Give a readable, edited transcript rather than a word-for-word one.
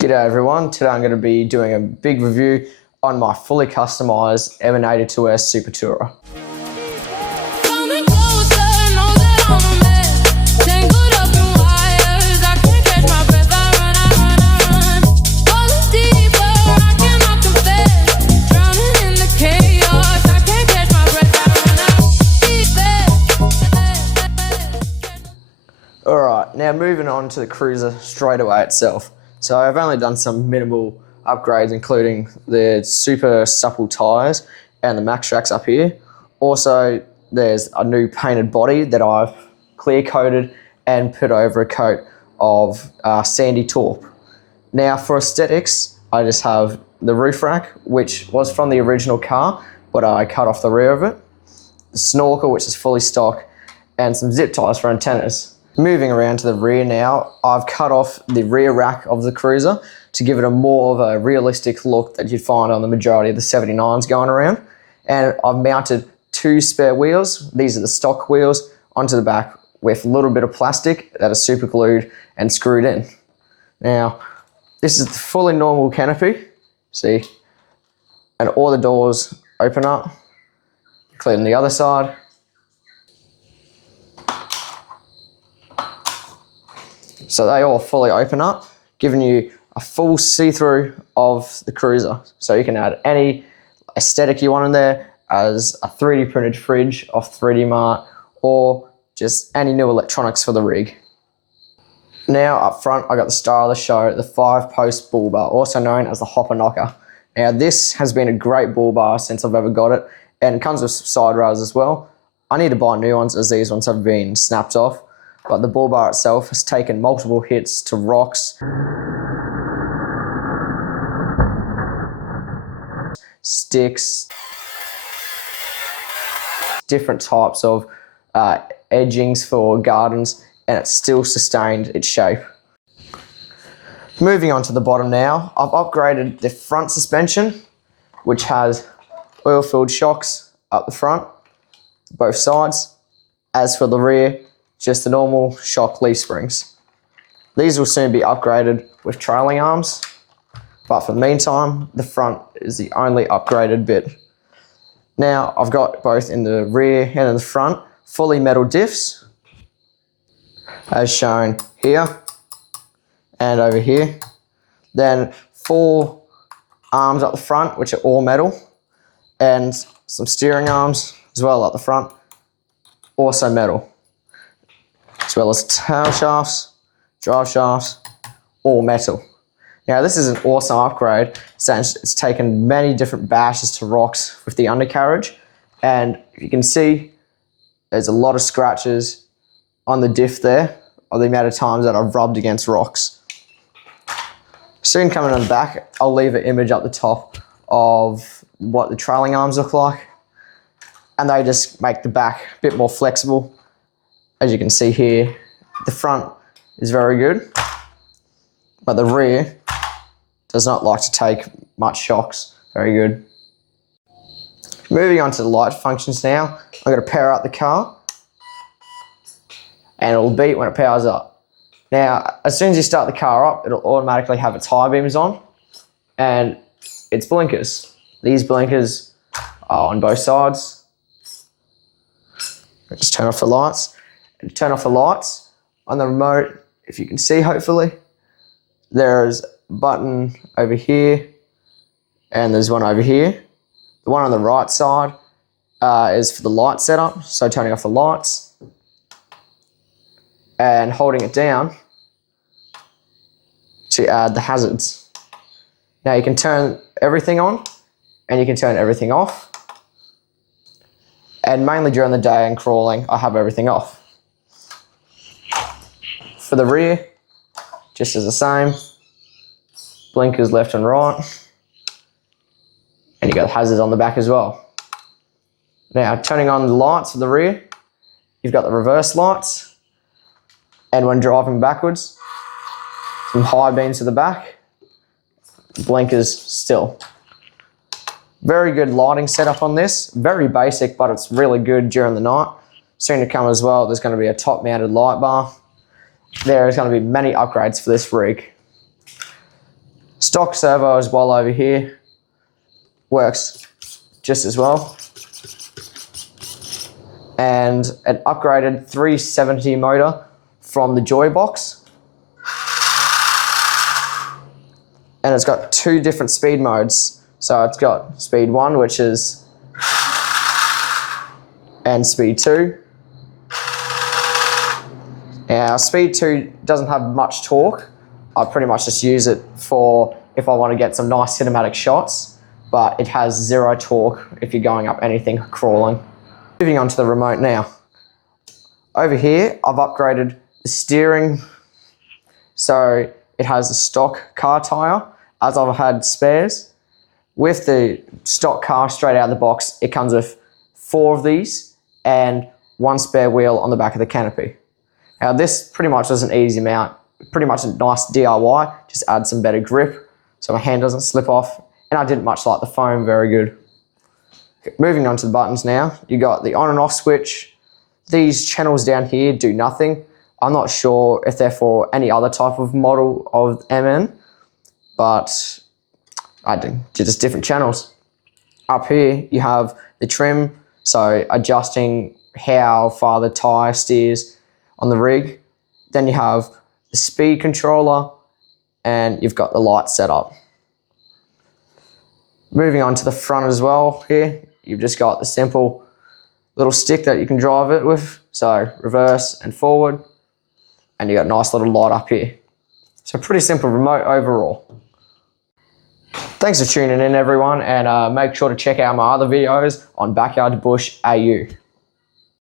G'day everyone, today I'm going to be doing a big review on my fully customised Mn82s Super Tourer. Alright, now moving on to the cruiser straight away itself. So I've only done some minimal upgrades, including the super supple tyres and the max tracks up here. Also, there's a new painted body that I've clear coated and put over a coat of sandy taupe. Now for aesthetics, I just have the roof rack, which was from the original car, but I cut off the rear of it. The snorkel, which is fully stock, and some zip ties for antennas. Moving around to the rear now, I've cut off the rear rack of the cruiser to give it a more of a realistic look that you'd find on the majority of the 79s going around. And I've mounted two spare wheels, these are the stock wheels, onto the back with a little bit of plastic that are super glued and screwed in. Now, this is the fully normal canopy, see, and all the doors open up, including the other side. So they all fully open up, giving you a full see-through of the cruiser. So you can add any aesthetic you want in there, as a 3D printed fridge off 3D Mart, or just any new electronics for the rig. Now up front, I got the star of the show, the 5-post bull bar, also known as the hopper knocker. Now this has been a great bull bar since I've ever got it, and it comes with side rails as well. I need to buy new ones as these ones have been snapped off. But the bull bar itself has taken multiple hits to rocks, sticks, different types of edgings for gardens, and it's still sustained its shape. Moving on to the bottom now, I've upgraded the front suspension, which has oil-filled shocks up the front, both sides. As for the rear, just the normal shock leaf springs. These will soon be upgraded with trailing arms, but for the meantime, the front is the only upgraded bit. Now, I've got both in the rear and in the front, fully metal diffs, as shown here and over here. Then 4 arms up the front, which are all metal, and some steering arms as well up the front, also metal, as well as tail shafts, drive shafts, all metal. Now this is an awesome upgrade since it's taken many different bashes to rocks with the undercarriage, and you can see there's a lot of scratches on the diff there of the amount of times that I've rubbed against rocks. Soon coming on the back, I'll leave an image up the top of what the trailing arms look like, and they just make the back a bit more flexible. As you can see here, the front is very good, but the rear does not like to take much shocks. Very good. Moving on to the light functions now, I'm going to power up the car, and it'll beep when it powers up. Now, as soon as you start the car up, it'll automatically have its high beams on, and its blinkers. These blinkers are on both sides. Just turn off the lights. And turn off the lights on the remote, if you can see hopefully, there's a button over here and there's one over here. The one on the right side is for the light setup, so turning off the lights and holding it down to add the hazards. Now you can turn everything on and you can turn everything off, and mainly during the day and crawling I have everything off. For the rear, just as the same, blinkers left and right, and you got the hazards on the back as well. Now, turning on the lights for the rear, you've got the reverse lights, and when driving backwards, some high beams to the back, blinkers still. Very good lighting setup on this, very basic, but it's really good during the night. Soon to come as well, there's going to be a top mounted light bar. There is going to be many upgrades for this rig. Stock servo as well over here. Works just as well. And an upgraded 370 motor from the Joy box. And it's got 2 different speed modes. So it's got speed 1, which is, and speed 2. Now, speed 2 doesn't have much torque. I pretty much just use it for if I want to get some nice cinematic shots, but it has 0 torque if you're going up anything crawling. Moving on to the remote now. Over here, I've upgraded the steering. So it has a stock car tire, as I've had spares. With the stock car straight out of the box, it comes with 4 of these and 1 spare wheel on the back of the canopy. Now this pretty much was an easy mount, pretty much a nice DIY, just add some better grip so my hand doesn't slip off, and I didn't much like the foam, very good. Okay, moving on to the buttons now, you got the on and off switch. These channels down here do nothing. I'm not sure if they're for any other type of model of MN, but they're just different channels. Up here you have the trim, so adjusting how far the tyre steers on the rig. Then you have the speed controller and you've got the light setup. Moving on to the front as well here, you've just got the simple little stick that you can drive it with. So reverse and forward, and you got a nice little light up here. So pretty simple remote overall. Thanks for tuning in everyone, and make sure to check out my other videos on Backyard Bush AU.